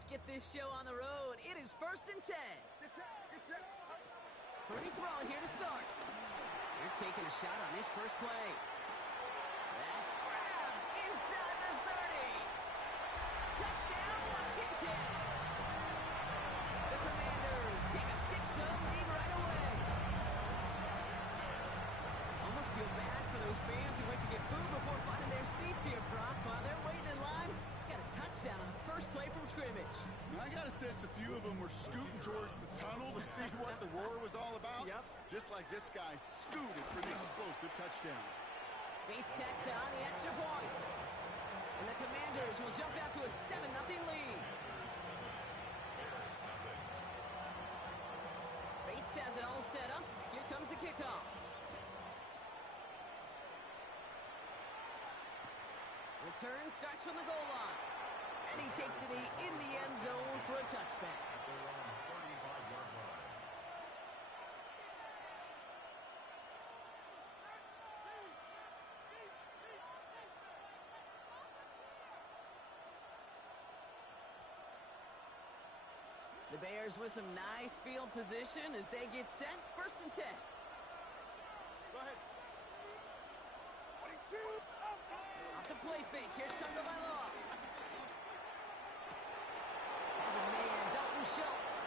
let's get this show on the road. It is 1st and 10. Purdy throwing here to start. They're taking a shot on this first play. That's grabbed inside the 30. Touchdown, Washington. The Commanders take a 6-0 lead right away. Almost feel bad for those fans who went to get food before finding their seats here, Brock. While they're waiting in line, got a touchdown on the first play from scrimmage. Now, I got a sense a few of them were scooting towards the tunnel to see what the roar was all about. Yep. Just like this guy scooted for the explosive touchdown. Bates tacks on the extra point. And the Commanders will jump out to a 7-0 lead. Bates has it all set up. Here comes the kickoff. Return starts from the goal line. And he takes it in the end zone for a touchback. The Bears with some nice field position as they get set. 1st and 10. Go ahead. 22. Off the play fake. Here's Tagovailoa. Has a man, Dalton Schultz.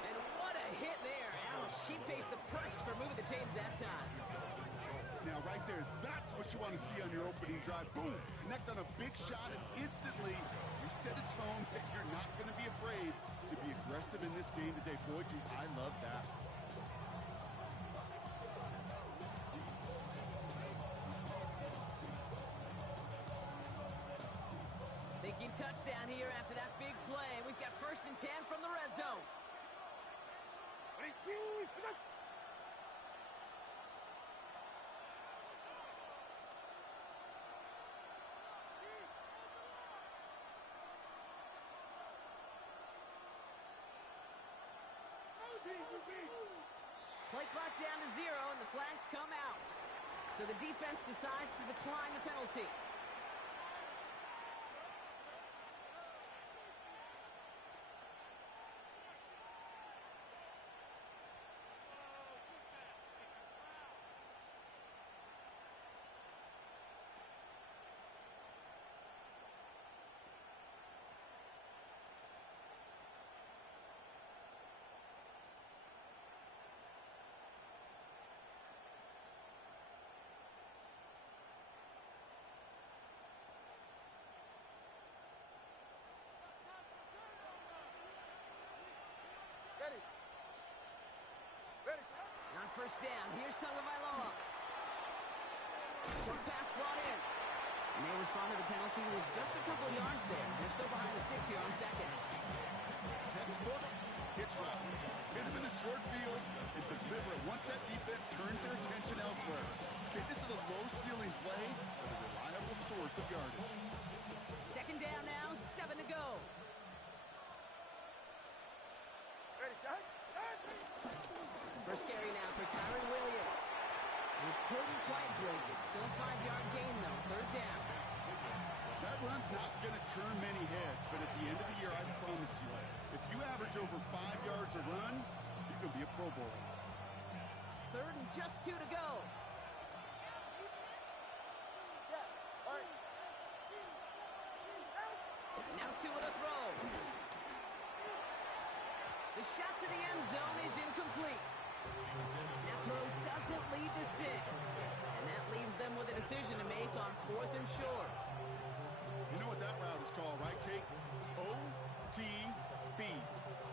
And what a hit there. Ouch. She pays the price for moving the chains that time. Now, right there, that's what you want to see on your opening drive. Boom. Connect on a big shot, and instantly you set a tone that you're not going to be afraid to be aggressive in this game today. Boy, do I love that. Thinking touchdown here after that big play. We've got 1st and 10 from the red zone. Play clock down to 0, and the flags come out. So the defense decides to decline the penalty. Ready. On 1st down, here's Tagovailoa. Short pass brought in. And they respond to the penalty with just a couple yards there. They're still behind the sticks here on 2nd. Textbook hitch route. Hit him in the short field and deliver it once that defense turns their attention elsewhere. Okay, this is a low-ceiling play, but a reliable source of yardage. 2nd down now, 7 to go. Ready, shot. First carry now for Kyren Williams. He couldn't quite break it. Still a 5-yard gain, though. 3rd down. That run's not going to turn many heads, but at the end of the year, I promise you, if you average over 5 yards a run, you can be a Pro Bowler. 3rd and just 2 to go. Now 2 with a throw. The shot to the end zone is incomplete. That throw doesn't lead to 6. And that leaves them with a decision to make on 4th and short. You know what that route is called, right, Kate? OTB.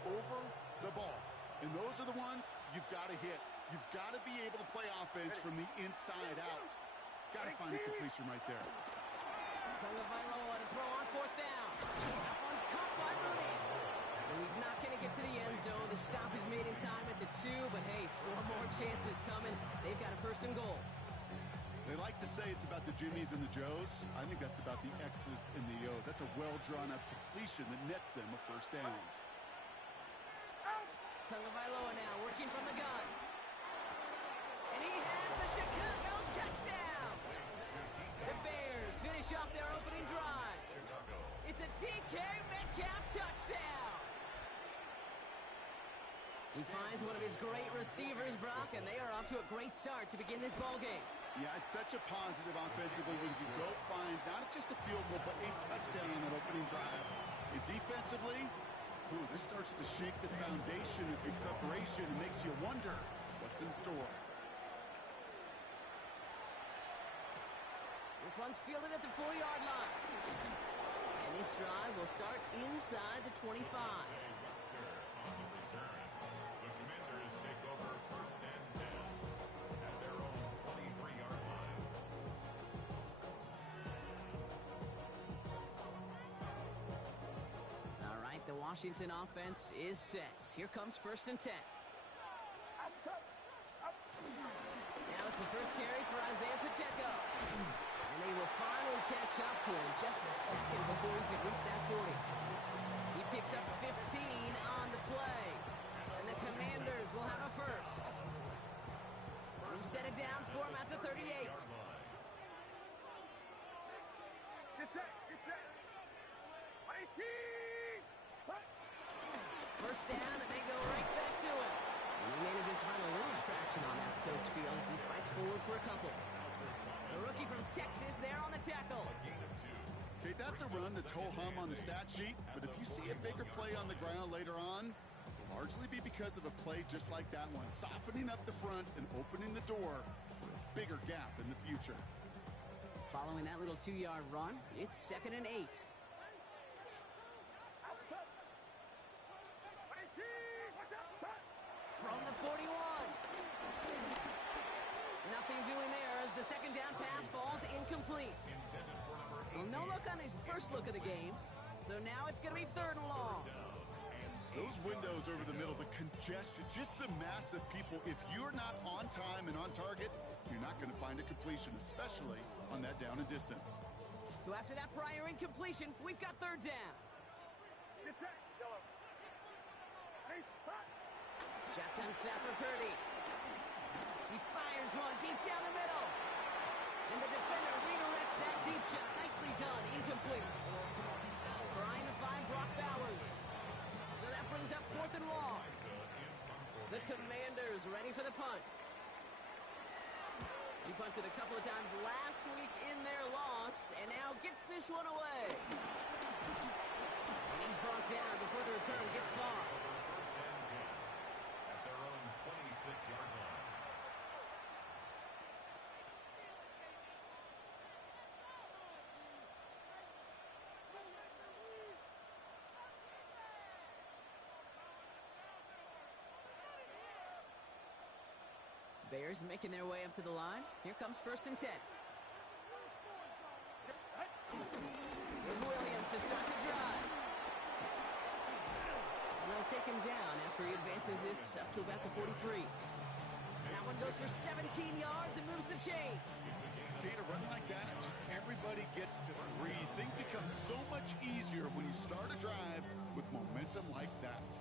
Over the ball. And those are the ones you've got to hit. You've got to be able to play offense from the inside out. Got to find a completion right there. Tagovailoa to throw on 4th down. That one's caught by Mooney. And he's not going to get to the end zone. The stop is made in time at the 2, but hey, 4 more chances coming. They've got a 1st and goal. They like to say it's about the Jimmies and the Joes. I think that's about the X's and the O's. That's a well-drawn-up completion that nets them a 1st down. Tagovailoa now working from the gun. And he has the Chicago touchdown. The Bears finish off their opening drive. It's a DK Metcalf touchdown. He finds one of his great receivers, Brock, and they are off to a great start to begin this ballgame. Yeah, it's such a positive offensively when you go find not just a field goal, but a touchdown on that opening drive. And defensively, this starts to shake the foundation of your preparation and makes you wonder what's in store. This one's fielded at the 4-yard line. And this drive will start inside the 25. The Washington offense is set. Here comes 1st and 10. Now it's the first carry for Isaiah Pacheco. And they will finally catch up to him just a second before he could reach that 40. He picks up 15 on the play. And the Commanders will have a first. We've set it down for him at the 38. Get set, get set. 18! First down, and they go right back to him. And he manages to find a little traction on that soaked field as he fights forward for a couple. The rookie from Texas there on the tackle. Okay, that's a run that's ho-hum on the stat sheet, but if you see a bigger play on the ground later on, it'll largely be because of a play just like that one, softening up the front and opening the door for a bigger gap in the future. Following that little 2-yard run, it's 2nd and 8. From the 41. Nothing doing there as the second down pass falls incomplete. Well, no look on his first look of the game, so now it's going to be 3rd and long. Those windows over the middle, the congestion, just the mass of people. If you're not on time and on target, you're not going to find a completion, especially on that down and distance. So after that prior incompletion, we've got 3rd down. Get set, Dillon. Shotgun snap for Purdy. He fires one deep down the middle. And the defender redirects that deep shot. Nicely done. Incomplete. Trying to find Brock Bowers. So that brings up 4th and long. The Commanders ready for the punt. He punted a couple of times last week in their loss, and now gets this one away. And he's brought down before the return gets far. Bears making their way up to the line. Here comes 1st and 10. Here's Williams to start the drive. And they'll take him down after he advances this up to about the 43. That one goes for 17 yards and moves the chains. Okay, to run like that, just everybody gets to breathe. Things become so much easier when you start a drive with momentum like that.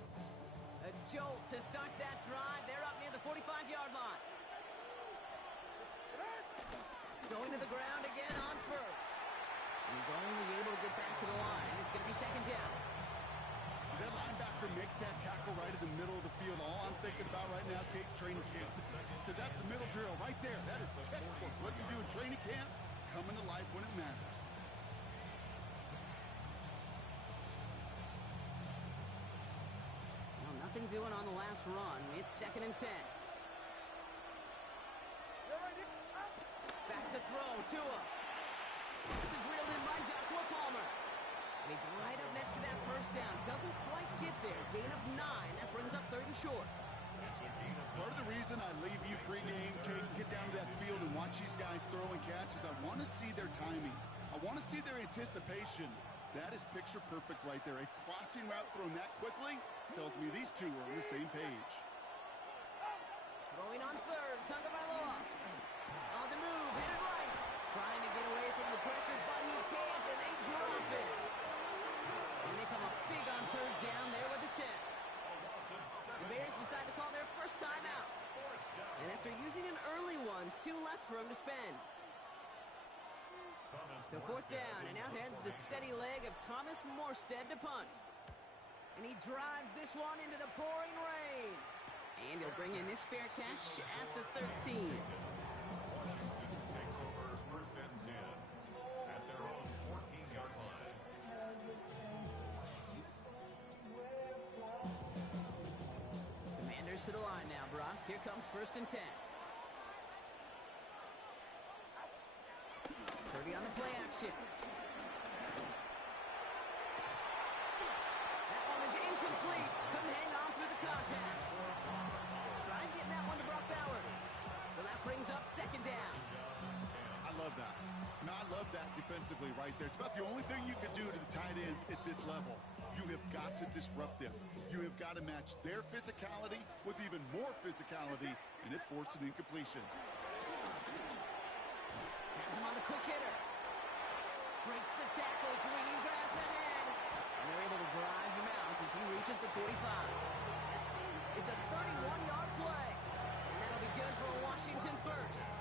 A jolt to start that drive. They're up near the 45-yard line. Going to the ground again on 1st. And he's only able to get back to the line. It's going to be 2nd down. As that linebacker makes that tackle right in the middle of the field, all I'm thinking about right now, Kate's training camp. Because that's a middle drill right there. That is textbook. What you do in training camp, coming to life when it matters. Well, nothing doing on the last run. It's 2nd and 10. Back to throw, Tua. This is reeled in by Joshua Palmer. And he's right up next to that first down. Doesn't quite get there. Gain of 9. That brings up 3rd and short. Part of the reason I leave you pregame, Kate, get down to that field and watch these guys throw and catch is I want to see their timing. I want to see their anticipation. That is picture perfect right there. A crossing route thrown that quickly tells me these two are on the same page. Throwing on 3rd, Tagovailoa. On the move, hit it right. Trying to get away from the pressure, but he can't, and they drop it. And they come up big on 3rd down there with the set. The Bears decide to call their first timeout. And after using an early one, 2 left for him to spend. So fourth down, and out heads the steady leg of Thomas Morstead to punt. And he drives this one into the pouring rain. And he'll bring in this fair catch at the 13. Takes over first and 10 at their own 14-yard line. Commanders to the line now, Brock. Here comes first and 10. Purdy on the play action. That one is incomplete. Couldn't hang on through the contact. Trying getting that one to Brock Bowers. So that brings up second down. I love that. Now, I love that defensively right there. It's about the only thing you can do to the tight ends at this level. You have got to disrupt them. You have got to match their physicality with even more physicality, and it forced an incompletion. Has him on the quick hitter. Breaks the tackle. Green grass ahead. And they're able to drive him out as he reaches the 45. It's a 31-yard play. And that'll be good for a Washington first.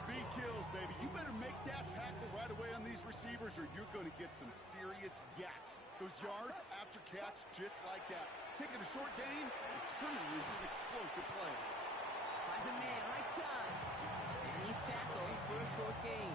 Speed kills, baby. You better make that tackle right away on these receivers or you're going to get some serious yak. Those yards after catch just like that. Taking a short gain and turning it into an explosive play. Finds a man right side. And he's tackled for a short gain.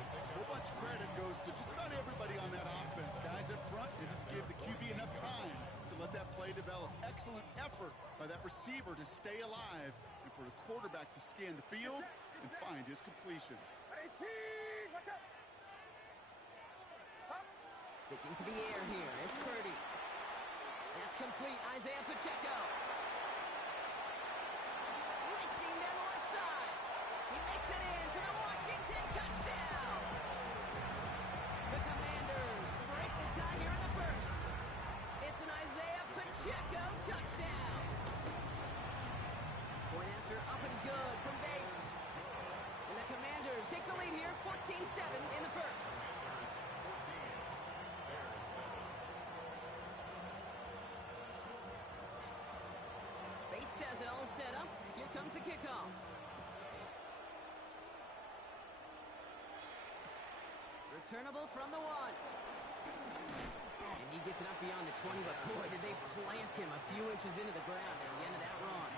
A whole bunch of credit goes to just about everybody on that offense. Guys up front didn't give the QB enough time to let that play develop. Excellent effort by that receiver to stay alive and for the quarterback to scan the field and find his completion. 18, watch out. Sticking to the air here. It's Purdy. That's complete. Isaiah Pacheco. Racing down the left side. He makes it in for the Washington touchdown. The Commanders break the tie here in the first. It's an Isaiah Pacheco touchdown. Point after up and good from Bates. And the Commanders take the lead here, 14-7 in the first. Commanders 14, Bears 7. Bates has it all set up. Here comes the kickoff. Returnable from the 1. And he gets it up beyond the 20, but boy, did they plant him a few inches into the ground at the end of that run.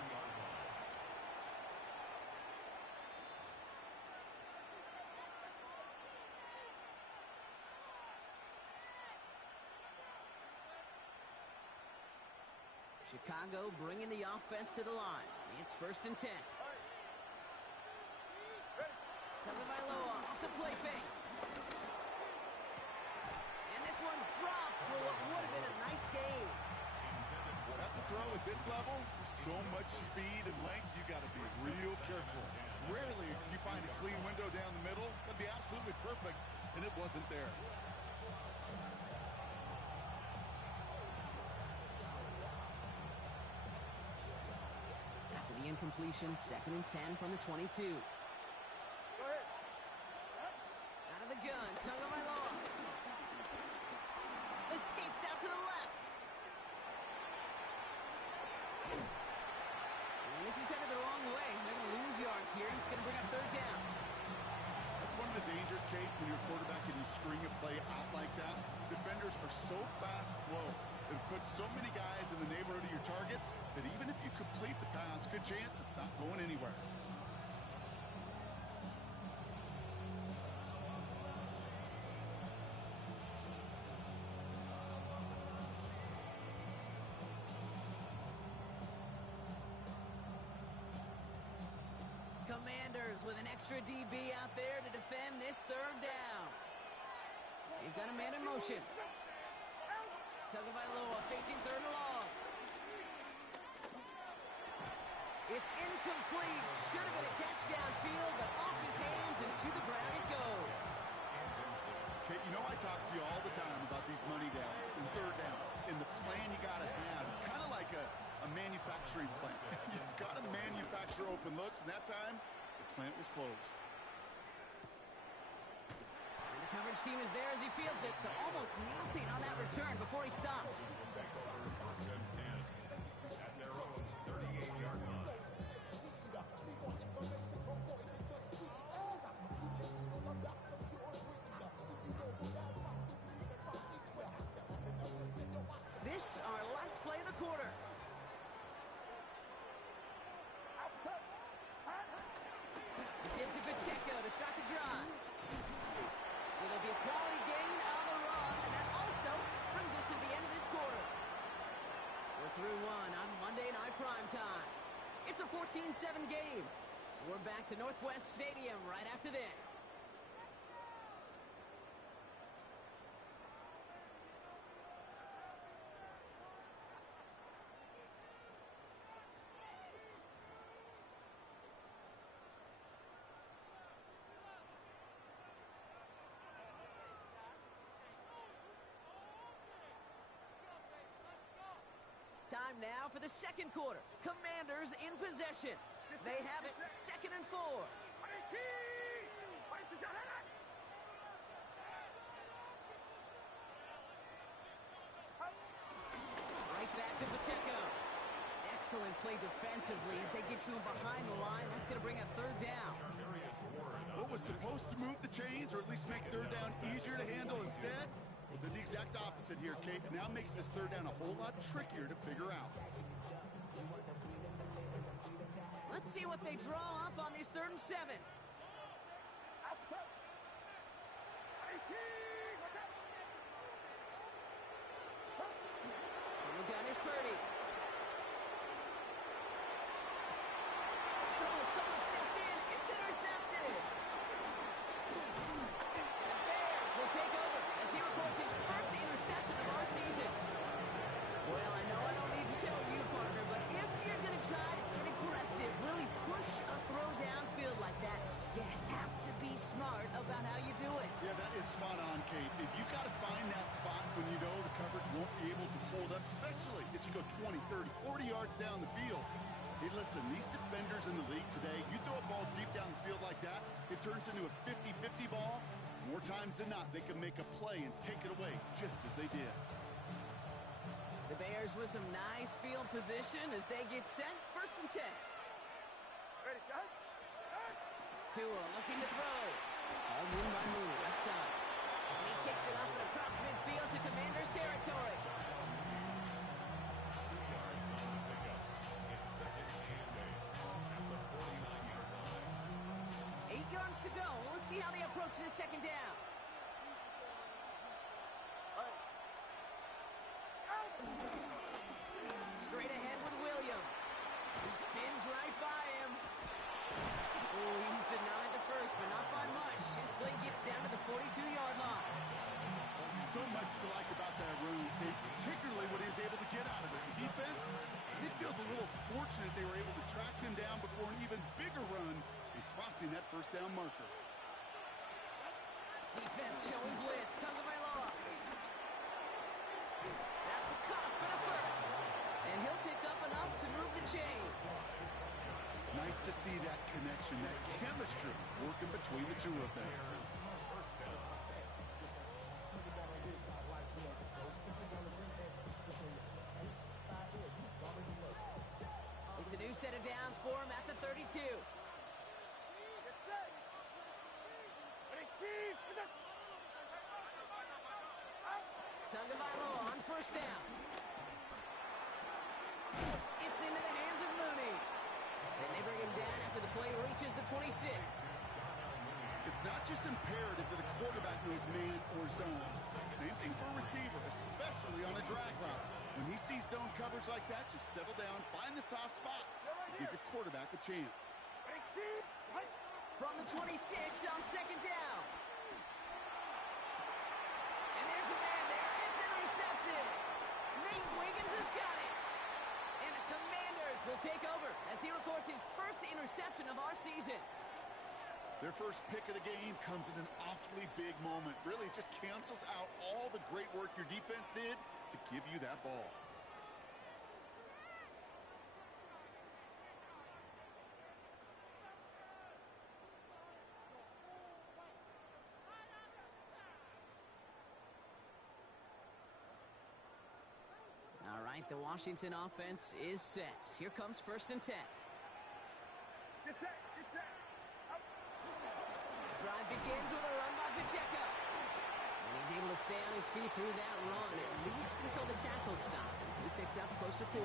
Chicago bringing the offense to the line. It's first and 10. Tagovailoa off the play fake. And this one's dropped for what would have been a nice gain. That's a throw at this level. So much speed and length, you got to be real careful. Rarely do you find a clean window down the middle. That'd be absolutely perfect, and it wasn't there. After the incompletion, second and 10 from the 22. Go ahead. Out of the gun, Tagovailoa. Escapes out to the left. And this is headed the wrong way. They're going to lose yards here. It's going to bring up third down. That's one of the dangers, Kate, when you're quarterback and you string a play out like that. Defenders are so fast flow. It puts so many guys in the neighborhood of your targets that even if you complete the pass, good chance it's not going anywhere. Commanders with an extra DB out there to defend this third down. They've got a man in motion. Tagovailoa facing third and long. It's incomplete. Should have been a catch downfield, but off his hands and to the ground it goes. Kate, you know I talk to you all the time about these money downs and third downs and the plan you got to have. It's kind of like a manufacturing plant. You've got to manufacture open looks, and that time the plant was closed. Coverage team is there as he fields it, so almost nothing on that return before he stopped. Take over first and 10 at their own 38-yard line. 14-7 game. We're back to Northwest Stadium right after this. Time now for the second quarter. Commanders in possession. They have it, 2nd and 4. Right back to Pacheco. Excellent play defensively as they get to him behind the line. That's going to bring up 3rd down. What was supposed to move the chains or at least make 3rd down easier to handle instead? Did the exact opposite here, Kate. Now makes this 3rd down a whole lot trickier to figure out. Let's see what they draw up on this 3rd and 7. On the gun is Purdy. Oh, someone stepped in. It's intercepted. And the Bears will take over as he records his first interception of our season. Well, I know I don't need to tell you, partner, but if you're going to try to get aggressive, really push a throw downfield like that, you have to be smart about how you do it. Yeah, that is spot on, Kate. If you got to find that spot when you know the coverage won't be able to hold up, especially as you go 20, 30, 40 yards down the field. Hey, listen, these defenders in the league today, you throw a ball deep down the field like that, it turns into a 50-50 ball. More times than not, they can make a play and take it away just as they did. The Bears with some nice field position as they get set. 1st and 10. Ready, shot. Tua looking to throw. All in by Mooney, left side. And he takes it up and across midfield to Commanders territory. 2 yards on the pickup. It's 2nd and 8 at the 49-yard line. 8 yards to go. Let's see how they approach this 2nd down. Straight ahead with Williams. He spins right by him. Oh, he's denied the first, but not by much. His play gets down to the 42-yard line. So much to like about that run, Kate, particularly what he was able to get out of it. The defense, it feels a little fortunate they were able to track him down before an even bigger run and crossing that 1st down marker. Defense showing blitz. Tagovailoa. That's a cut for the first. And he'll pick up enough to move the chains. Nice to see that connection, that chemistry working between the two of them. First down. It's a new set of downs for him at the 32. Get set. Ready, chief. Tagovailoa on 1st down. It's into the hands of Mooney. And they bring him down after the play reaches the 26. It's not just imperative that a quarterback knows man or zone. Same thing for a receiver, especially on a drag route. When he sees zone coverage like that, just settle down, find the soft spot, give your quarterback a chance. Ready, chief. From the 26 on 2nd down. And there's a man there. It's intercepted. Nate Wiggins has got it. And the Commanders will take over as he records his first interception of our season. Their first pick of the game comes at an awfully big moment. Really just cancels out all the great work your defense did to give you that ball. All right, the Washington offense is set. Here comes 1st and 10. Get set. Get set. Drive begins with a run by Pacheco. And he's able to stay on his feet through that run, at least until the tackle stops him. He picked up close to 4.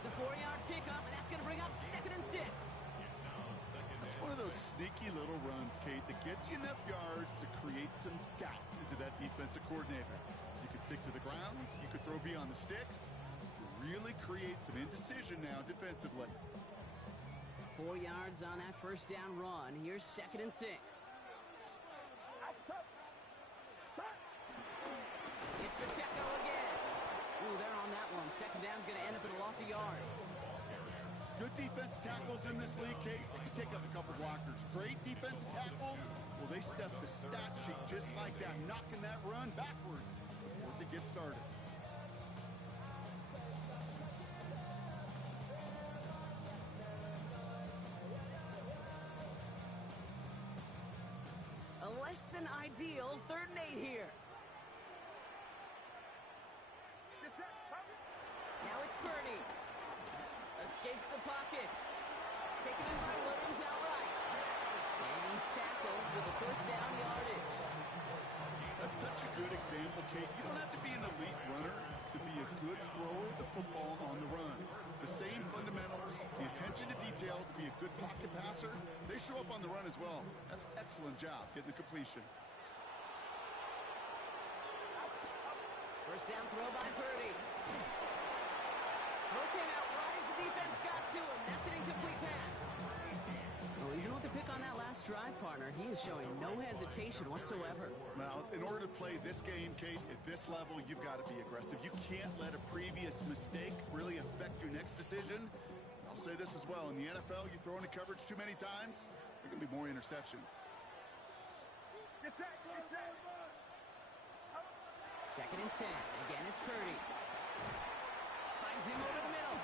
It's a 4-yard pickup, and that's going to bring up 2nd and 6. It's one of those sneaky little runs, Kate, that gets you enough yards to create some doubt into that defensive coordinator. You could stick to the ground. You could throw beyond the sticks. Really create some indecision now defensively. 4 yards on that first down run. Here's 2nd and 6. Outside. Start. It's Pacheco again. Ooh, they're on that one. 2nd down's going to end up in a loss of yards. Good defensive tackles in this league, Kate. They can take up a couple blockers. Great defensive tackles, well, they stuff the stat sheet just like that, knocking that run backwards before it gets started. A less than ideal 3rd and 8 here. Get set. Cover. Now it's Purdy. Escapes the pocket. Taken in by Williams outright. And he's tackled with a 1st down yardage. That's such a good example, Kate. You don't have to be an elite runner to be a good thrower of the football on the run. The same fundamentals, the attention to detail to be a good pocket passer, they show up on the run as well. That's an excellent job getting the completion. 1st down throw by Purdy. Throw came out right as the defense got to him. That's an incomplete pass. Well, even with the pick on that last drive, partner, he is showing no hesitation whatsoever. Well, in order to play this game, Kate, at this level, you've got to be aggressive. You can't let a previous mistake really affect your next decision. I'll say this as well. In the NFL, you throw into coverage too many times, there are going to be more interceptions. Get set. Get set. 2nd and 10. Again, it's Purdy. Finds him over the middle.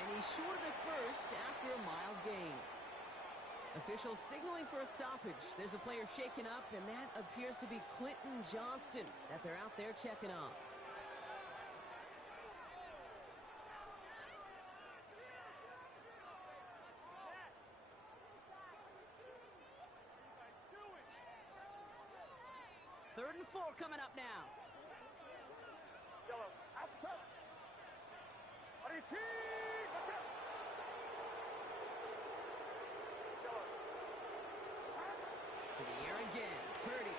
And he's short of the first after a mild gain. Officials signaling for a stoppage. There's a player shaken up, and that appears to be Quentin Johnston that they're out there checking on. Third and 4 coming up now. Yellow. Outside. On your team. Watch out. Yellow. To the air again. Purdy.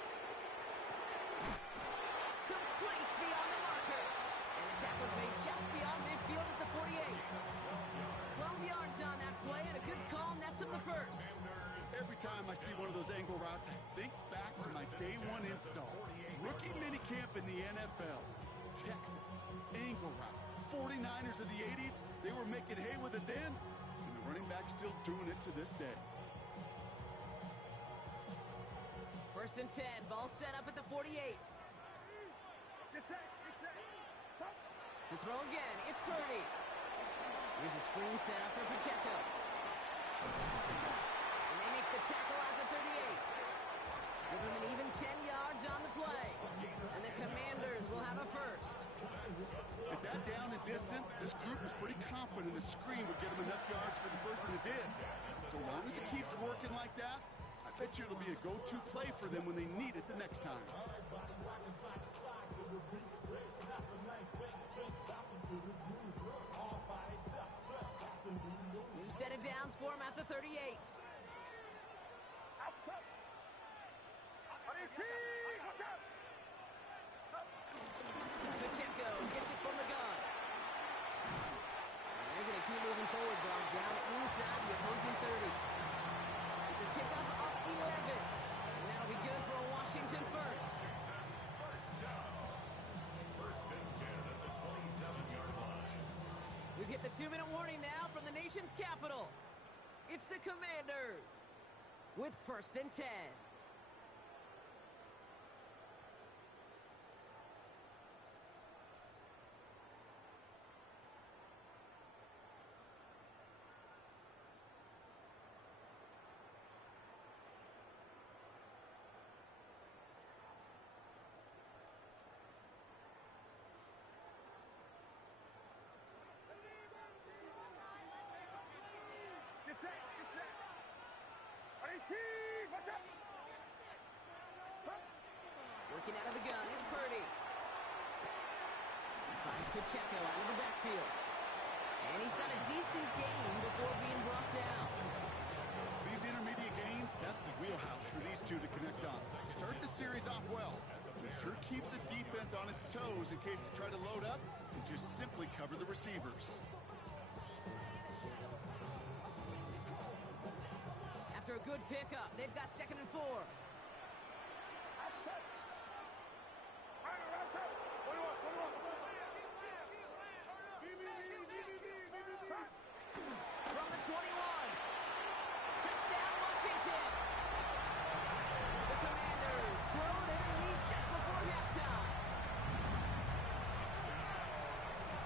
Complete beyond the marker. And the tackle's made just beyond midfield at the 48. 12 yards on that play, and a good call nets him the first. Every time I see one of those angle routes, I think back to my day one install. Rookie minicamp in the NFL. Texas, angle route. 49ers of the 80s, they were making hay with it then, and the running back's still doing it to this day. 1st and 10, ball set up at the 48. Get set. Get set. Stop. To throw again, it's Purdy. Here's a screen set up for Pacheco. And they make the tackle at the 38. Give them an even 10 yards on the play. And the Commanders will have a first. At that down and distance, this group was pretty confident the screen would get them enough yards for the first, and it did. So long as it keeps working like that, I bet you it'll be a go-to play for them when they need it the next time. New set of downs for him at the 38. Outside. On your team. Watch out. Pacheco gets it from the gun. And they're going to keep moving forward, Brock, down inside the opposing 30. It's a pickup of 11. And that'll be good for a Washington first. First and 10 at the 27-yard line. We've hit the 2-minute warning now from the nation's capital. It's the Commanders with 1st and 10. Get set. Get set. On your team. Watch out. Stop. Working out of the gun, it's Purdy. He finds Pacheco out of the backfield. And he's got a decent gain before being brought down. These intermediate gains, that's the wheelhouse for these two to connect on. Start the series off well. It sure keeps the defense on its toes in case they try to load up and just simply cover the receivers. After a good pickup, they've got 2nd and 4. Action. Final action. 21, 21. From the 21. Touchdown, Washington. The Commanders blow their lead just before halftime.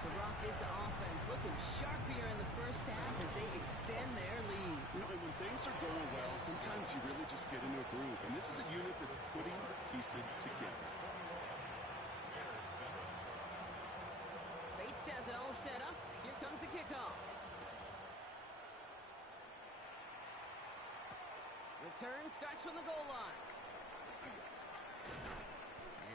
So, Brock, this offense looking sharp here in the first half as they extend their lead. You know, and when things are going well, sometimes you really just get into a groove. And this is a unit that's putting the pieces together. Bates has it all set up. Here comes the kickoff. Return starts from the goal line.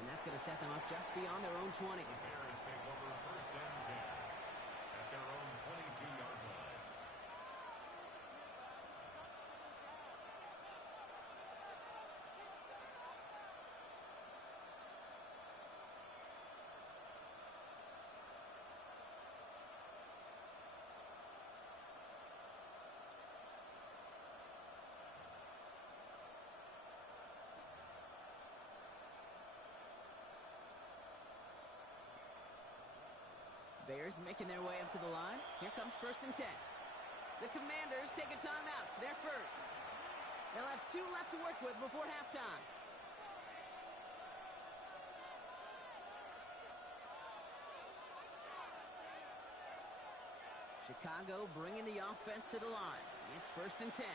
And that's going to set them up just beyond their own 20. Bears take over 1st and 10 at their own 22-yard line. Bears making their way up to the line. Here comes 1st and 10. The Commanders take a timeout. They're first. They'll have 2 left to work with before halftime. Chicago bringing the offense to the line. It's 1st and 10.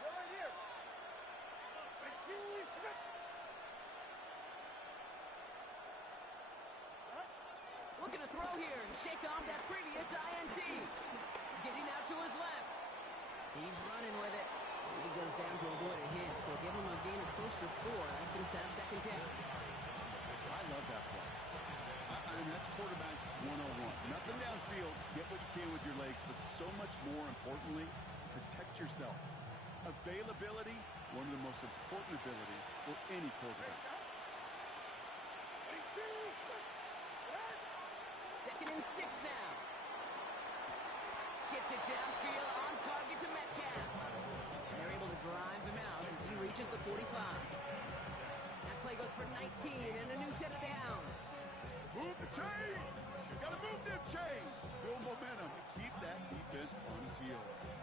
You're right here. 19, commit. Looking to throw here and shake off that previous INT. Getting out to his left. He's running with it. And he goes down to avoid a hit, so give him a gain of close to 4. That's going to set up 2nd down. I love that play. I mean, that's quarterback 101. Nothing downfield. Get what you can with your legs, but so much more importantly, protect yourself. Availability, one of the most important abilities for any quarterback. 2nd and 6 now. Gets it downfield on target to Metcalf. And they're able to drive him out as he reaches the 45. That play goes for 19 and a new set of downs. Move the chains! You gotta move them chains! Build momentum. Keep that defense on its heels.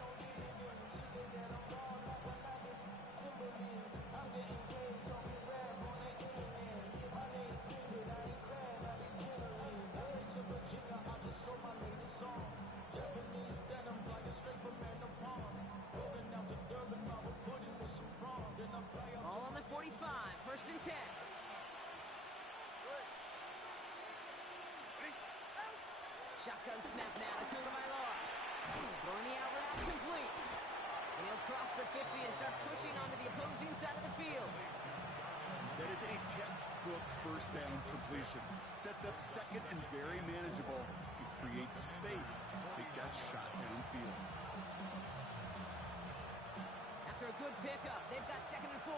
All on the 45, 1st and 10. Shotgun snap now to Tagovailoa. Throwing the out route complete. And he'll cross the 50 and start pushing onto the opposing side of the field. That is a textbook 1st down completion. Sets up 2nd and very manageable. It creates space to take that shot downfield. After a good pickup, they've got 2nd and 4.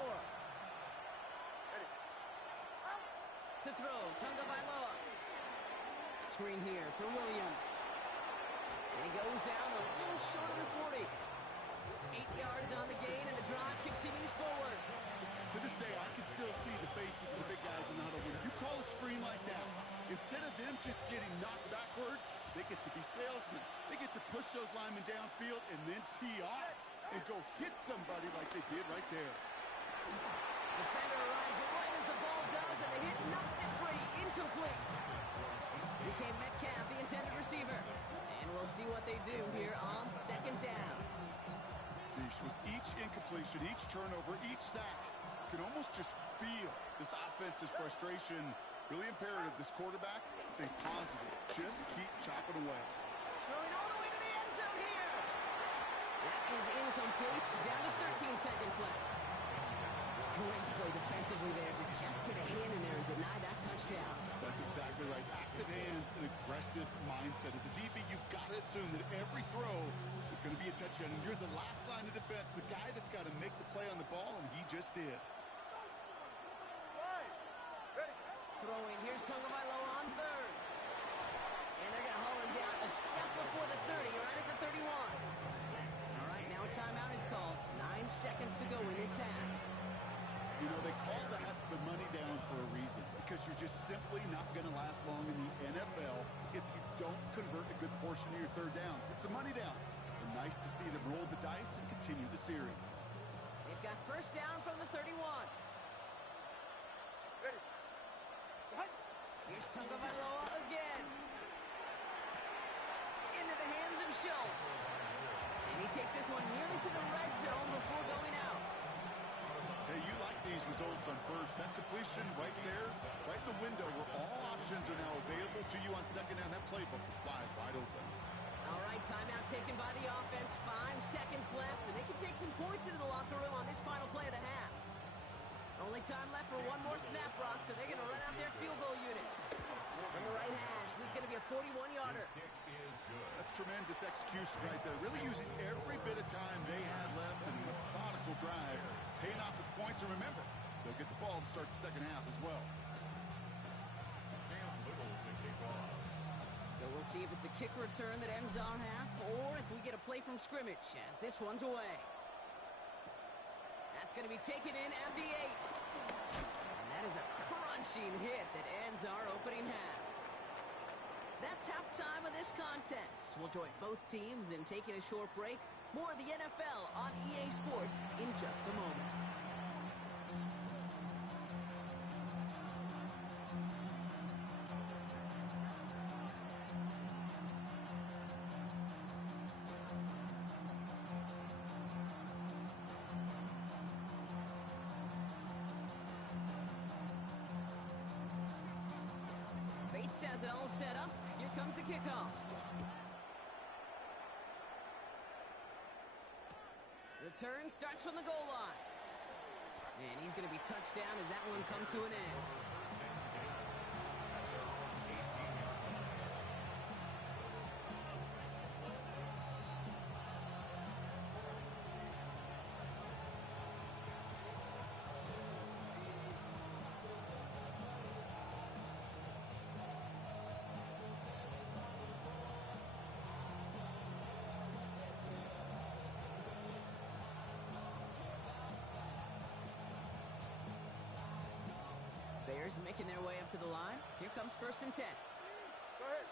To throw, Tagovailoa. Screen here for Williams. And he goes down a little short of the 40. 8 yards on the gain, and the drive continues forward. To this day, I can still see the faces of the big guys in the huddle. When you call a screen like that, instead of them just getting knocked backwards, they get to be salesmen. They get to push those linemen downfield and then tee off and go hit somebody like they did right there. Defender arrives right as the ball does, and the hit knocks it free. Incomplete. Became Metcalf, the intended receiver. And we'll see what they do here on 2nd down. With each incompletion, each turnover, each sack, you can almost just feel this offense's frustration. Really imperative, this quarterback, stay positive. Just keep chopping away. Throwing all the way to the end zone here. That is incomplete. Down to 13 seconds left. Great play defensively there to just get a hand in there and deny that touchdown. That's exactly right. Active hands and aggressive mindset. As a DB, you've got to assume that every throw is going to be a touchdown. And you're the last line of defense, the guy that's got to make the play on the ball, and he just did. Throwing, here's Tagovailoa on 3rd. And they're going to haul him down a step before the 30, or right at the 31. All right, now a timeout seconds to go in this half. You know, they call that the money down for a reason, because you're just simply not going to last long in the NFL if you don't convert a good portion of your third downs. It's the money down. And nice to see them roll the dice and continue the series. They've got first down from the 31. Ready. Right. Here's Tagovailoa again. Into the hands of Schultz. And he takes this one nearly to the red zone before going out. Hey, you like these results on first. That completion right there, right in the window where all options are now available to you on second down. That playbook wide open. All right, timeout taken by the offense. 5 seconds left, and they can take some points into the locker room on this final play of the half. Only time left for one more snap, Brock, so they're going to run out their field goal unit. From the right hash, this is going to be a 41-yarder. Kick is good. That's tremendous execution right there. Really using every bit of time they had left in a methodical drive, paying off with points. And remember, they'll get the ball to start the second half as well. Cam Little to kick off. So we'll see if it's a kick return that ends our half, or if we get a play from scrimmage, as this one's away. That's going to be taken in at the 8. And that is a crunching hit that ends our opening half. That's halftime of this contest. We'll join both teams in taking a short break. More of the NFL on EA Sports in just a moment. Bates has it all set up. Here comes the kickoff. Return starts from the goal line. And he's going to be touched down as that one comes to an end. Bears making their way up to the line. Here comes first and 10. Go ahead.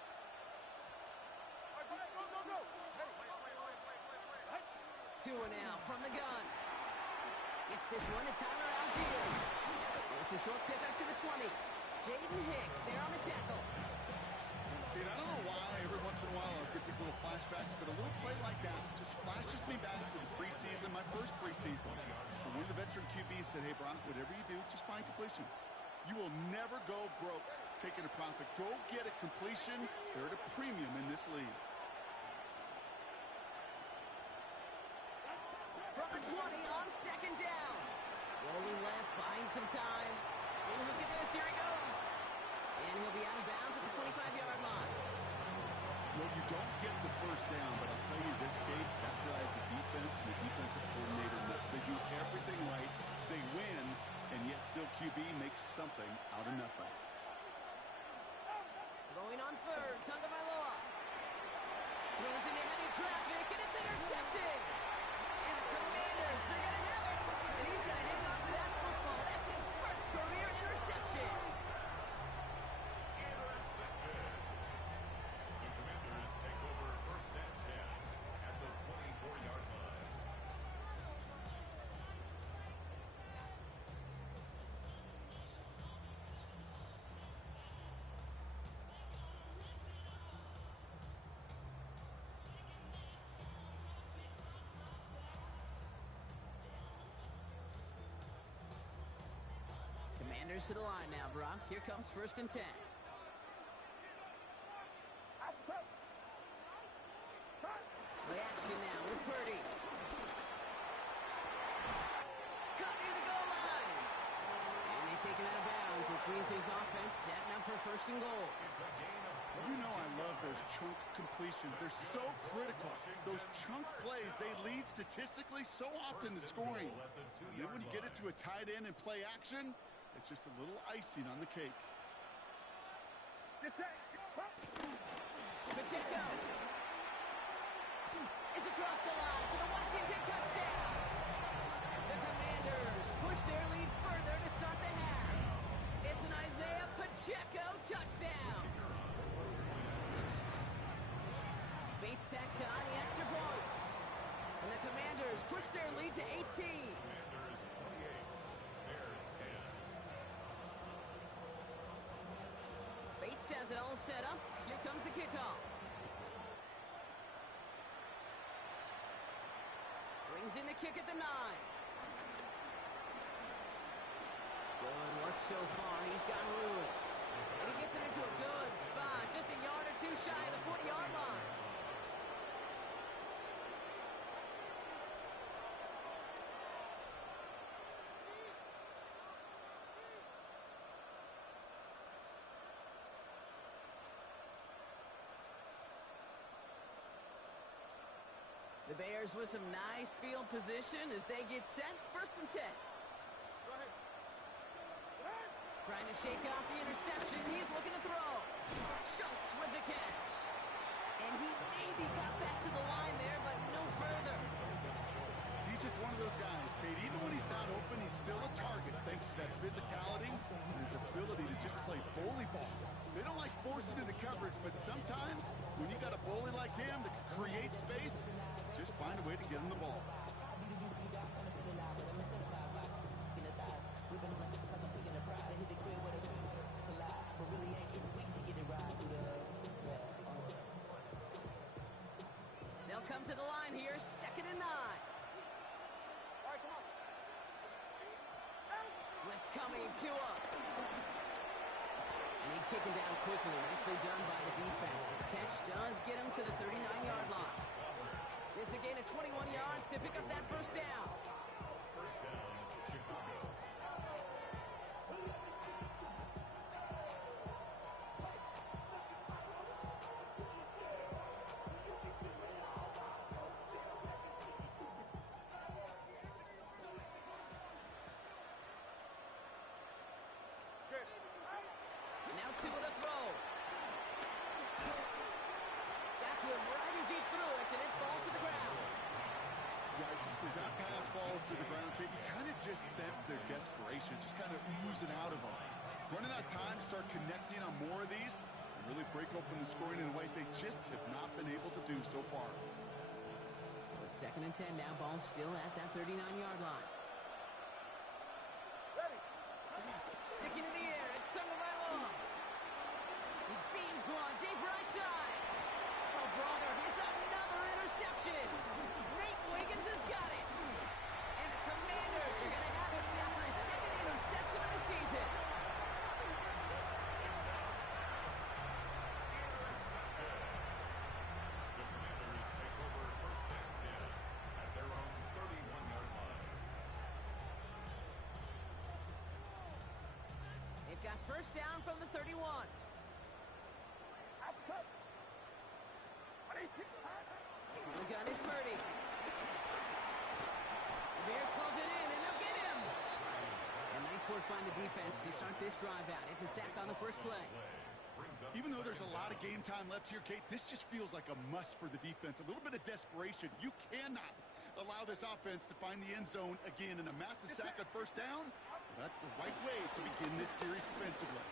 All right, go ahead. Go. Ready. Tua now from the gun. Gets this one to Tyler Algier. It's a short pickup to the 20. Jaden Hicks there on the tackle. Dude, I don't know why every once in a while I'll get these little flashbacks, but a little play like that just flashes me back to the preseason, my first preseason. When one of the veteran QBs said, hey, Brock, whatever you do, just find completions. You will never go broke taking a profit. Go get a completion. They're at a premium in this league. From the 20 on second down. Rolling left, buying some time. And look at this, here he goes. And he'll be out of bounds at the 25-yard line. Well, you don't get the first down, but I'll tell you this, Gabe, that drives the defense and the defensive coordinator nuts. They do everything right. They win, and yet still QB makes something out of nothing. Going on third, Tagovailoa. Throws into heavy traffic, and it's intercepted. And the Commanders are going to have it. And he's going to hang on to that football. That's his first career interception. Intercepted. The Commanders take over first and 10 at the 24-yard line. Commanders to the line now, Brock. Here comes first and 10. Outside. Play action now with Purdy. Cut near the goal line. And they take him out of bounds, which means his offense setting up for first and goal. It's a gain of 20. You know I love those chunk completions. They're so critical. Those chunk plays, they lead statistically so often to scoring. And then when you get it to a tight end and play action, it's just a little icing on the cake. Get set. Pacheco is across the line for the Washington touchdown. Commanders push their lead further to start the half. It's an Isaiah Pacheco touchdown. Bates tacks on the extra point. And the Commanders push their lead to 18. Commanders 28, Bears 10. Bates has it all set up. Here comes the kickoff. Brings in the kick at the 9. Good work so far. He's got room. And he gets him into a good spot. Just a yard or two shy of the 40-yard line. The Bears with some nice field position as they get set. 1st and 10. Trying to shake off the interception. He's looking to throw. Schultz with the catch. And he maybe got back to the line there, but no further. He's just one of those guys, Kate. Even when he's not open, he's still a target thanks to that physicality and his ability to just play bully ball. They don't like forcing into coverage, but sometimes when you got a bully like him that can create space, just find a way to get him the ball. They'll come to the line here, 2nd and 9. All right, come on. Blitz coming to him. And he's taken down quickly. Nicely done by the defense. The catch does get him to the 39-yard line. It's a gain of 21 yards to pick up that 1st down. First down, Chicago. Now to the throw. Got to him right as he threw it, and it falls to the ground. Yikes, as that pass falls to the ground, Kate, you kind of just sense their desperation, just kind of oozing out of them. Running out of time, start connecting on more of these, and really break open the scoring in a way they just have not been able to do so far. So it's 2nd and 10 now. Ball still at that 39-yard line. Ready. Sticking to the air, it's Tagovailoa. He beams one, deep right side. Oh, brother, it's another interception. Nate Wiggins has got it. And the Commanders are going to have it after his 2nd interception of the season. The Commanders take over 1st and 10 at their own 31-yard line. They've got 1st down from the 31. Outside. 18. The gun is Purdy. The Bears close it in, and they'll get him. And nice work by the defense to start this drive out. It's a sack on the 1st play. Even though there's a lot of game time left here, Kate, this just feels like a must for the defense. A little bit of desperation. You cannot allow this offense to find the end zone again, in a massive sack on 1st down. That's the right way to begin this series defensively.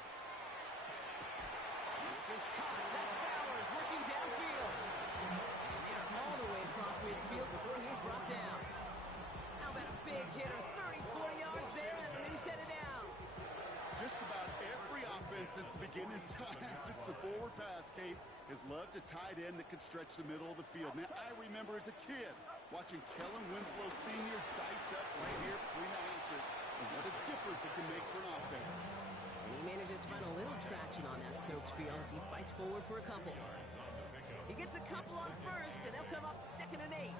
This is Cox. That's Bowers working downfield. And they're all the way across midfield before he's brought down. How about a big hitter, 30, 40 yards there as a new set of downs. Just about every offense since the beginning of time, since the forward pass, Kate, has loved a tight end that can stretch the middle of the field. Now, I remember as a kid watching Kellen Winslow Sr. dice up right here between the hashes, and what a difference it can make for an offense. And he manages to find a little traction on that soaked field as he fights forward for a couple. He gets a couple on 1st, and they'll come up 2nd and 8.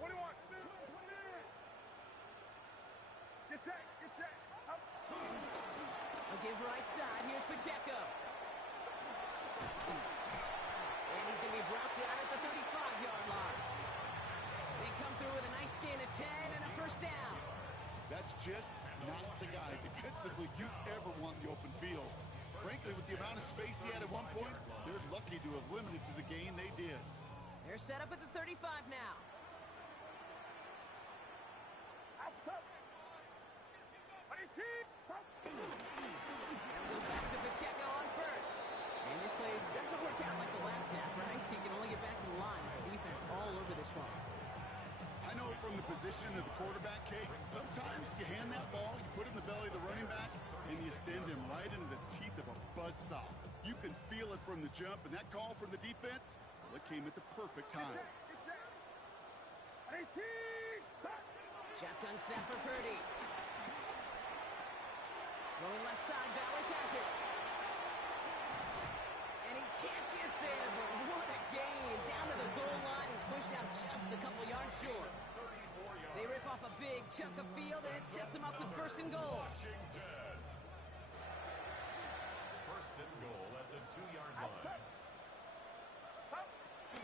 21. Get set. Get set. Up. I'll give right side. Here's Pacheco. And he's going to be brought down at the 35-yard line. They come through with a nice gain of 10 and a 1st down. That's just not the guy defensively you ever want in the open field. frankly, with the amount of space he had at one point, they're lucky to have limited to the gain they did. They're set up at the 35 now. Outside. 18. They'll go back to Pacheco on first. And this play doesn't work out like the last snap, right? So you can only get back to the line. The defense all over this one. I know from the position of the quarterback, Kate, sometimes you hand that ball, you put it in the belly of the running back, and you send him right into the teeth of a buzzsaw. You can feel it from the jump, and that call from the defense, well, it came at the perfect time. 18. Shotgun snap for Purdy. Going left side, Bowers has it. And he can't get there, but what a game. Down to the goal line, he's pushed out just a couple yards short. They rip off a big chunk of field, and it sets him up with first and goal. Washington. First and goal at the 2-yard line.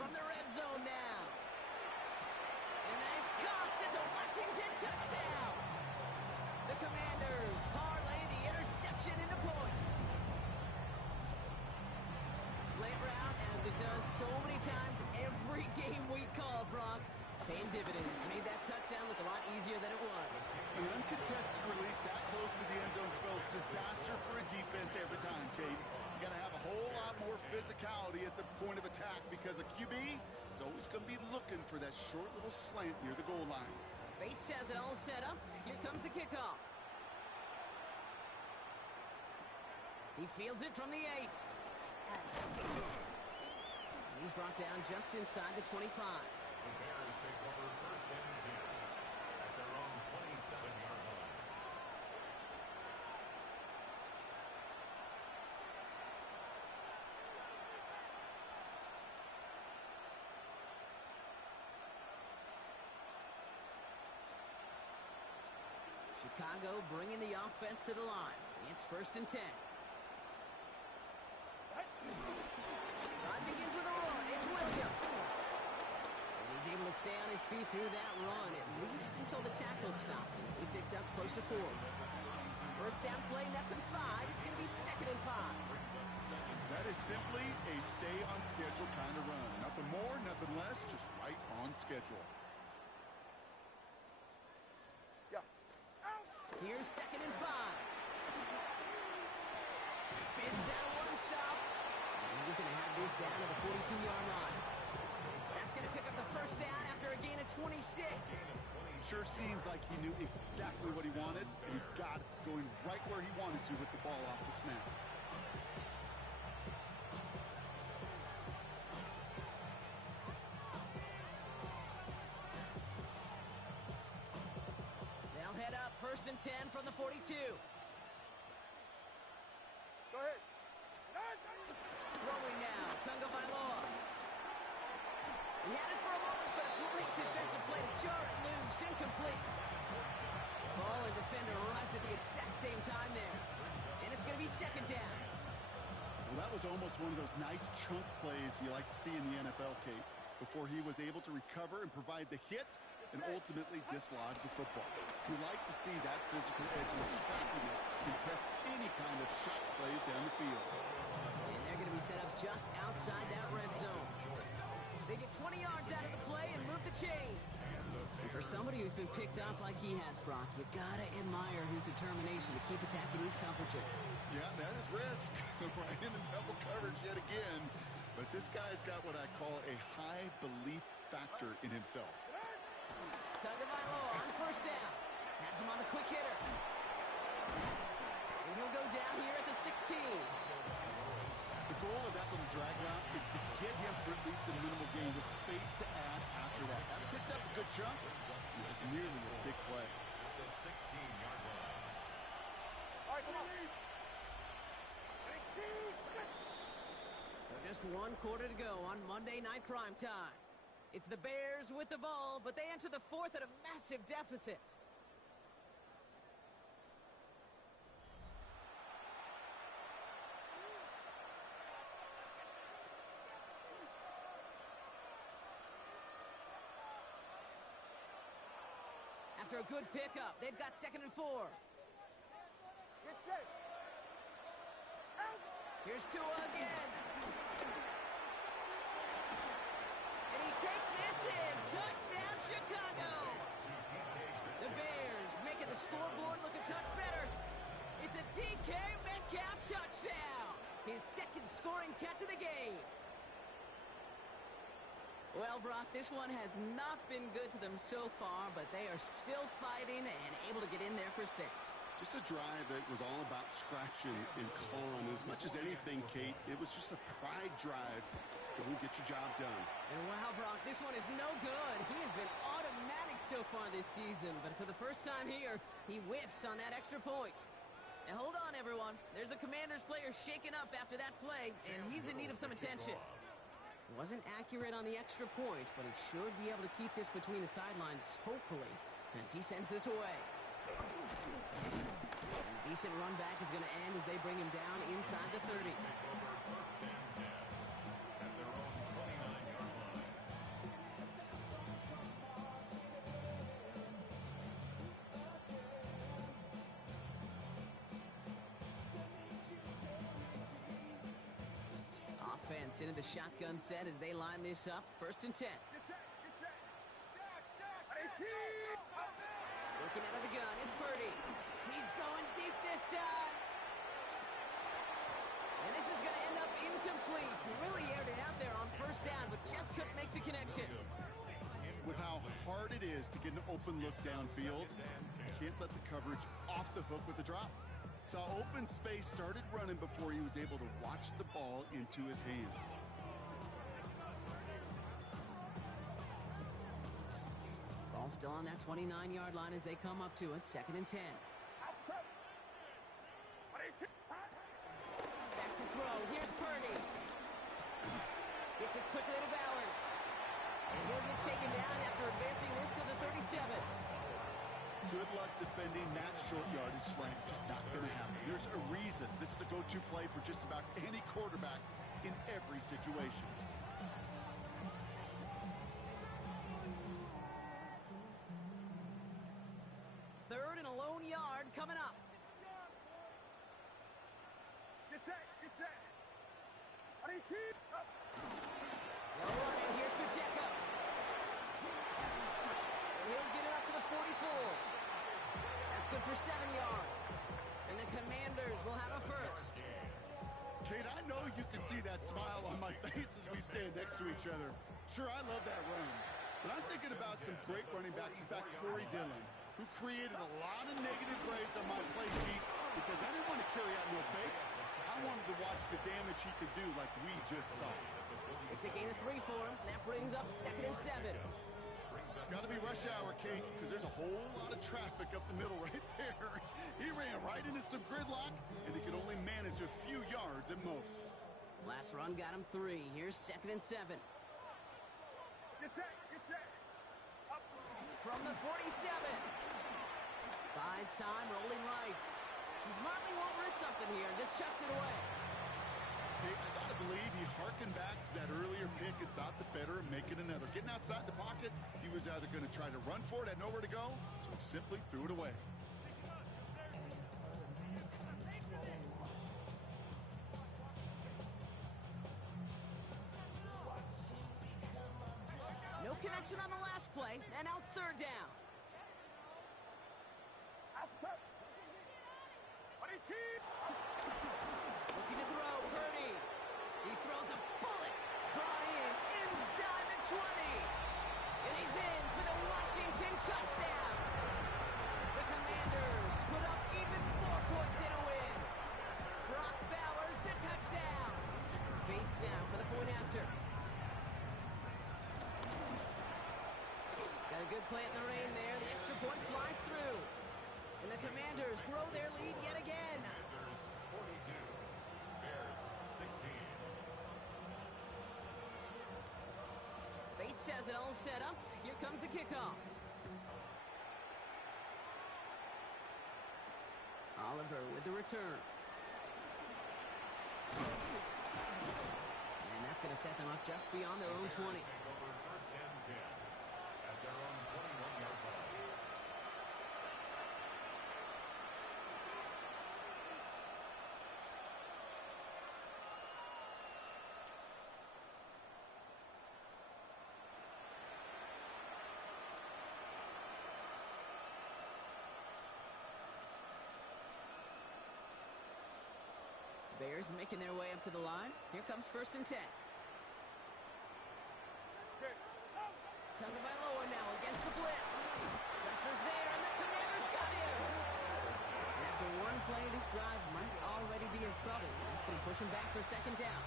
From the red zone now. And that's caught. It's a Washington touchdown. The Commanders parlay the interception into points. Slant route, as it does so many times every game we call, Brock. Paying dividends. Made that touchdown look a lot easier than it was. An uncontested release that close to the end zone spells disaster for a defense every time, Kate. You got to have a whole lot more physicality at the point of attack because a QB is always going to be looking for that short little slant near the goal line. Bates has it all set up. Here comes the kickoff. He fields it from the 8. And he's brought down just inside the 25. The Bears take over first and 10 at their own 27-yard line. Chicago bringing the offense to the line. It's first and 10. Run begins with a run. It's Williams. And he's able to stay on his feet through that run, at least until the tackle stops him. He picked up close to 4. First down play, nets him 5. It's going to be second and 5. That is simply a stay on schedule kind of run. Nothing more, nothing less, just right on schedule. Here's second and 5. Spins out one stop. And he's going to have this down to the 42-yard line. That's going to pick up the first down after a gain of 26. Sure seems like he knew exactly what he wanted, and he got it going right where he wanted to with the ball off the snap. They'll head up first and 10 from the 42. Go ahead. Throwing now, Tunga Bailoa. He had it for a moment, but a great defensive play to jar it loose, incomplete. Ball and defender arrived at the exact same time there. And it's going to be second down. Well, that was almost one of those nice chunk plays you like to see in the NFL, Kate, before he was able to recover and provide the hit and ultimately dislodge the football. You like to see that physical edge and scrappiness to contest any kind of shot plays down the field. And they're going to be set up just outside that red zone. They get 20 yards out of the play and move the chains. And for somebody who's been picked off like he has, Brock, you gotta admire his determination to keep attacking these coverages. Yeah, that is risk. Right in the double coverage yet again. But this guy's got what I call a high belief factor in himself. Tagovailoa on first down. Has him on the quick hitter. And he'll go down here at the 16. The goal of that little drag route is to get him for at least a minimal gain with space to add after that. That picked up a good chunk. It was nearly a big play. At the 16-yard line. All right, come on. 18. So just one quarter to go on Monday Night Primetime. It's the Bears with the ball, but they enter the fourth at a massive deficit. After a good pickup, they've got second and 4. Get set. Out. Here's Tua again. And he takes this in. Touchdown, Chicago. The Bears making the scoreboard look a touch better. It's a DK Metcalf touchdown. His second scoring catch of the game. Well, Brock, this one has not been good to them so far, but they are still fighting and able to get in there for 6. Just a drive that was all about scratching and clawing. As much as anything, Kate, it was just a pride drive to go and get your job done. And wow, Brock, this one is no good. He has been automatic so far this season, but for the first time here, he whiffs on that extra point. Now hold on, everyone. There's a Commanders player shaken up after that play, and he's in need of some attention. Wasn't accurate on the extra point, but he should be able to keep this between the sidelines, hopefully, as he sends this away. A decent run back is going to end as they bring him down inside the 30. Offense into the shotgun set as they line this up. 1st and 10. Get set. Working out of the gun, it's Purdy. He's going deep this time. And this is going to end up incomplete. He really aired it out there on 1st down, but just couldn't make the connection. With how hard it is to get an open look downfield, you can't let the coverage off the hook with the drop. Saw open space, started running before he was able to watch the ball into his hands. Ball still on that 29-yard line as they come up to it. 2nd and 10. Outside. Back to throw. Here's Purdy. Gets it quickly to Bowers. And he'll get taken down after advancing this to the 37. Good luck defending that short yardage slant. Just not going to happen. There's a reason this is a go-to play for just about any quarterback in every situation. Third and a lone yard coming up. Get set. Up. No running. Here's Pacheco. And he'll get it up to the 44. That's good for 7 yards. And the Commanders will have a first. Kate, I know you can see that smile on my face as we stand next to each other. Sure, I love that run. But I'm thinking about some great running backs. In fact, Corey Dillon, who created a lot of negative grades on my play sheet because I didn't want to carry out no fake. I wanted to watch the damage he could do like we just saw. It's a gain of 3 for him. That brings up 2nd and 7. Got to be rush hour, Kate, because there's a whole lot of traffic up the middle right there. He ran right into some gridlock, and he could only manage a few yards at most. Last run got him 3. Here's 2nd and 7. Get set. Up. From the 47. Buys time, rolling right. He smartly won't risk something here and just chucks it away. Kate, I got to believe he harkened back to that earlier pick and thought the better of making another. Getting outside the pocket, he was either going to try to run for it, had nowhere to go, so he simply threw it away. No connection on the last play, and now it's 3rd down. Outside. Looking to throw, Purdy. He throws a bullet. Brought inside the 20. And he's in for the Washington touchdown. The Commanders put up even 4 points in a win. Brock Bowers, the touchdown. Bates now for the point after. Got a good play in the rain there. The extra point flies through. And the Commanders grow their lead yet again. Commanders 42, Bears 16. Bates has it all set up. Here comes the kickoff. Oliver with the return. And that's going to set them up just beyond their own 20. Take over 1st and 10 at their own 21-yard line. players making their way up to the line. Here comes 1st and 10. Tagovailoa now against the blitz. Pressure's there, and the Commanders got him. And after one play, this drive might already be in trouble. That's going to push him back for 2nd down.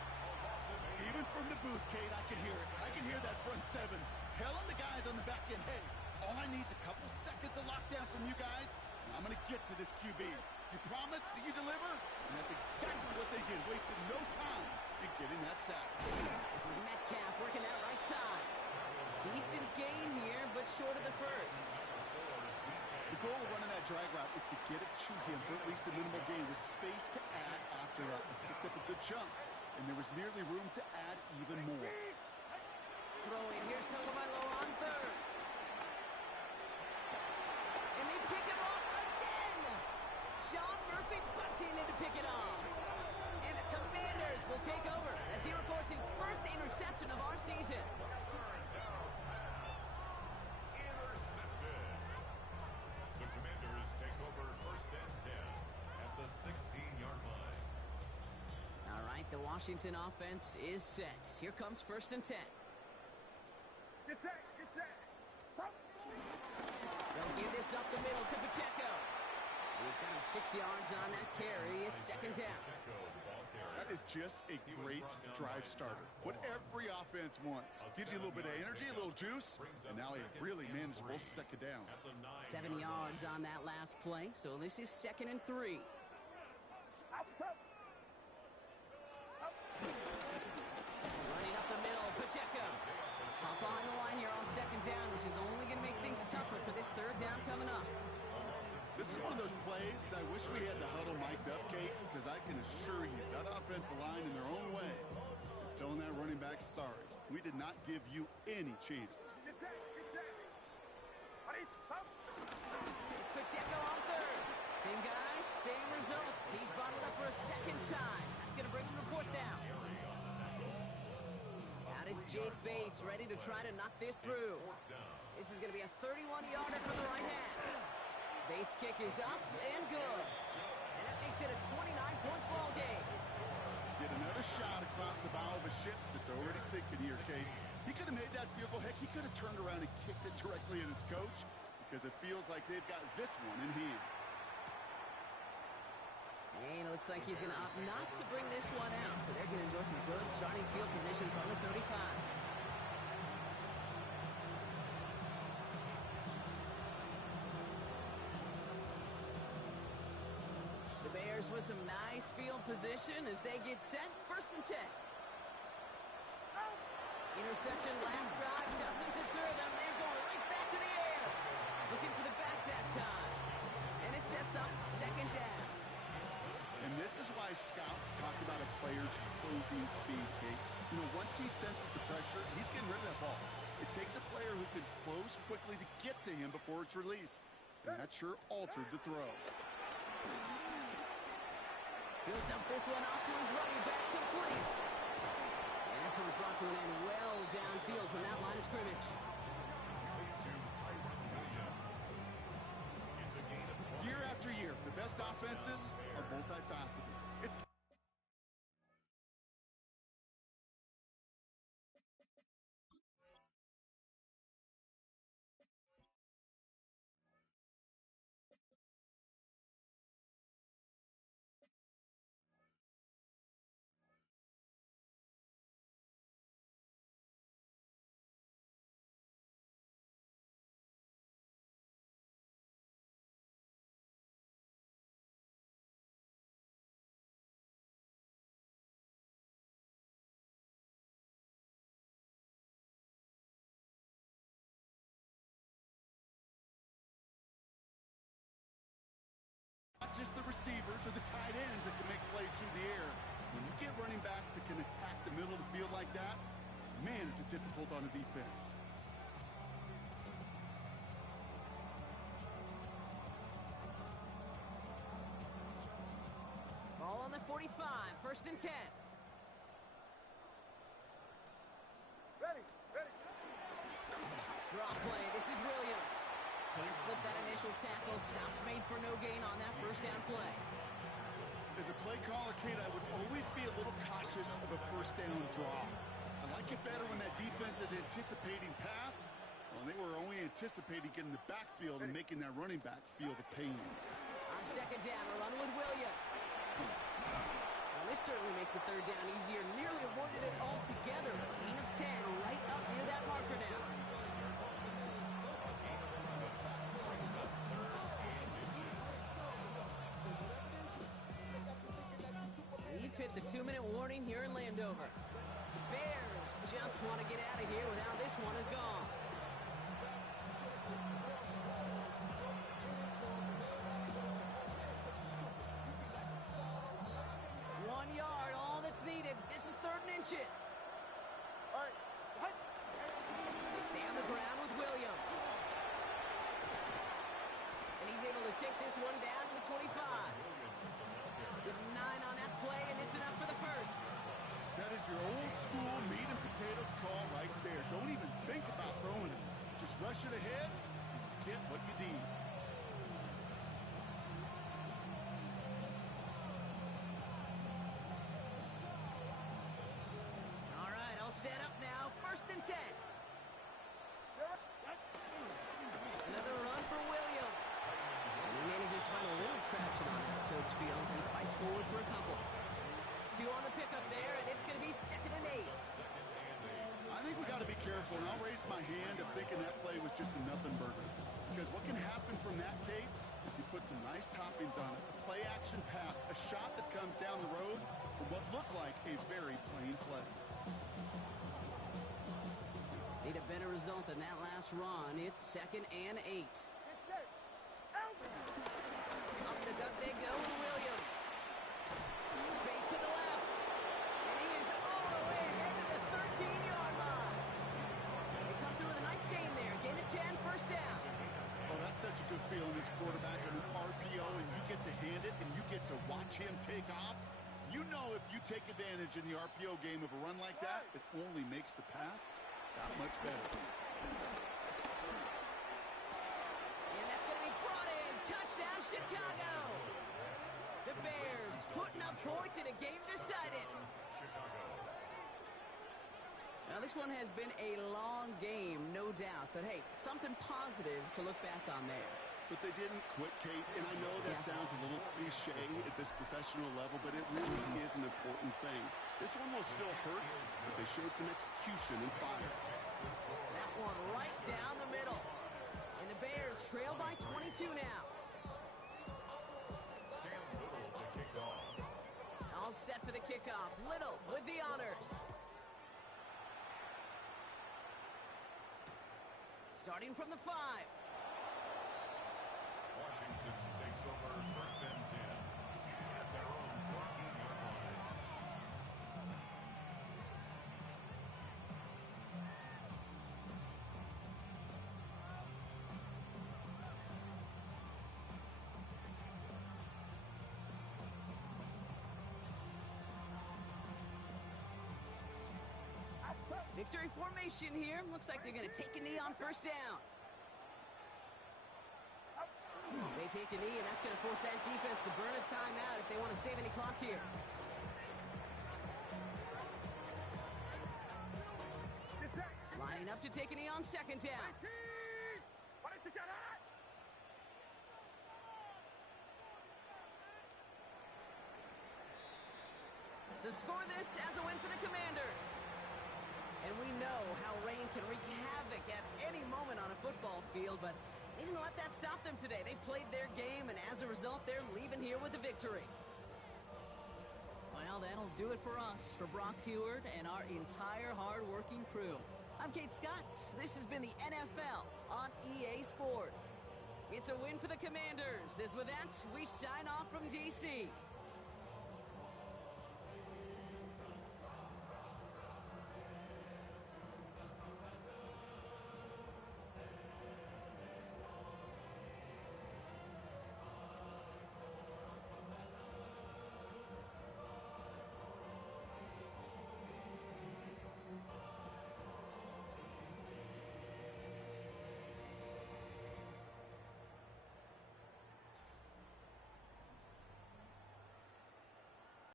Even from the booth, Kate, I can hear it. I can hear that front seven telling the guys on the back end, hey, all I need is a couple seconds of lockdown from you guys, and I'm going to get to this QB. You promise that you deliver? And that's exactly what they did. Wasted no time in getting that sack. This is Metcalf working that right side. Decent gain here, but short of the first. The goal of running that drag route is to get it to him for at least a minimal gain with space to add after that. He picked up a good chunk, and there was nearly room to add even more. Throwing, here's Tagovailoa on 3rd. And they pick him off again. Sean Murphy bunting in to pick it off. And the Commanders will take over as he records his first interception of our season. Intercepted. The Commanders take over 1st and 10 at the 16-yard line. All right, the Washington offense is set. Here comes 1st and 10. Get set, get set. Pump. They'll give this up the middle to Pacheco. And he's got him 6 yards on that carry. It's 2nd down. Pacheco, the ball carrier. That is just a great drive starter. What every offense wants. Gives you a little bit of energy, a little juice, and now a really manageable 2nd down. At the 7 yards on that last play, so this is 2nd and 3. Outside. Running up the middle, Pacheco. Hop behind the line here on 2nd down, which is only going to make things tougher for this 3rd down coming up. This is one of those plays that I wish we had the huddle mic'd up, Kate, because I can assure you that offensive line in their own way is telling that running back, sorry, we did not give you any chance. Get set, get set. Ready, pump. It's Pacheco on 3rd. Same guy, same results. He's bottled up for a 2nd time. That's going to bring him to 4th down. Out is Jake Bates, ready to try to knock this through. This is going to be a 31-yarder from the right hand. Bates' kick is up and good. And that makes it a 29-point ball game. Get another shot across the bow of a ship that's already sinking here, Kate. He could have made that field goal. Heck, he could have turned around and kicked it directly at his coach because it feels like they've got this one in hand. And it looks like he's going to opt not to bring this one out. So they're going to enjoy some good starting field position from the 35. The Bears with some nice field position as they get set. 1st and 10. Interception last drive doesn't deter them. They're going right back to the air. Looking for the back that time. And it sets up 2nd down. And this is why scouts talk about a player's closing speed, Kate. You know, once he senses the pressure, he's getting rid of that ball. It takes a player who can close quickly to get to him before it's released. And that sure altered the throw. He'll dump this one off to his running back, complete. And this one's brought to an end well downfield from that line of scrimmage. Year after year, the best offenses are multifaceted. It's not just the receivers or the tight ends that can make plays through the air. When you get running backs that can attack the middle of the field like that, man, is it difficult on a defense. Ball on the 45, 1st and 10. Ready, ready. Draw play, this is Williams. Can't slip that initial tackle. Stops made for no gain on that 1st down play. As a play caller, Kate, I would always be a little cautious of a first down draw. I like it better when that defense is anticipating pass. Well, they were only anticipating getting the backfield and making that running back feel the pain. On second down, we're running with Williams. Well, this certainly makes the third down easier. Nearly avoided it altogether. Gain of 10 right up near that marker now. We've hit the 2-minute warning here in Landover. The Bears just want to get out of here with how this one is gone. Needed. This is 3rd and inches. All right. They stay on the ground with Williams. And he's able to take this one down to the 25. Give him 9 on that play, and it's enough for the first. That is your old school meat and potatoes call right there. Don't even think about throwing it. Just rush it ahead and get what you need. Set up now, 1st and 10. Another run for Williams. And he manages to find a little traction on that search field as he fights forward for a couple. 2 on the pickup there, and it's going to be 2nd and 8. I think we got to be careful, and I'll raise my hand of thinking that play was just a nothing burger. Because what can happen from that, Kate, is he put some nice toppings on it. A play-action pass, a shot that comes down the road for what looked like a very plain play. Need a better result than that last run. It's 2nd and 8. Up the gut they go with Williams. Space to the left. And he is all the way ahead to the 13-yard line. They come through with a nice gain there. Gain of 10, 1st down. Oh, that's such a good feeling as quarterback on an RPO, and you get to hand it, and you get to watch him take off. You know if you take advantage in the RPO game of a run like that, it only makes the pass that much better. And that's going to be brought in. Touchdown, Chicago. The Bears putting up points in a game decided. Now, this one has been a long game, no doubt. But, hey, something positive to look back on there. But they didn't quit, Kate, and I know that sounds a little cliche at this professional level, but it really is an important thing. This one will still hurt, but they showed some execution and fire. That one right down the middle. And the Bears trail by 22 now. All set for the kickoff. Little with the honors. Starting from the 5. Washington takes over 1st and 10 at their own 14-yard line. Victory formation here. Looks like they're going to take a knee on 1st down. They take a knee, and that's going to force that defense to burn a timeout if they want to save any clock here. Lining up to take a knee on 2nd down. To score this as a win for the Commanders. And we know how rain can wreak havoc at any moment on a football field, but they didn't let that stop them today. They played their game, and as a result, they're leaving here with a victory. Well, that'll do it for us, for Brock Huard and our entire hard-working crew. I'm Kate Scott. This has been the NFL on EA Sports. It's a win for the Commanders. As with that, we sign off from D.C.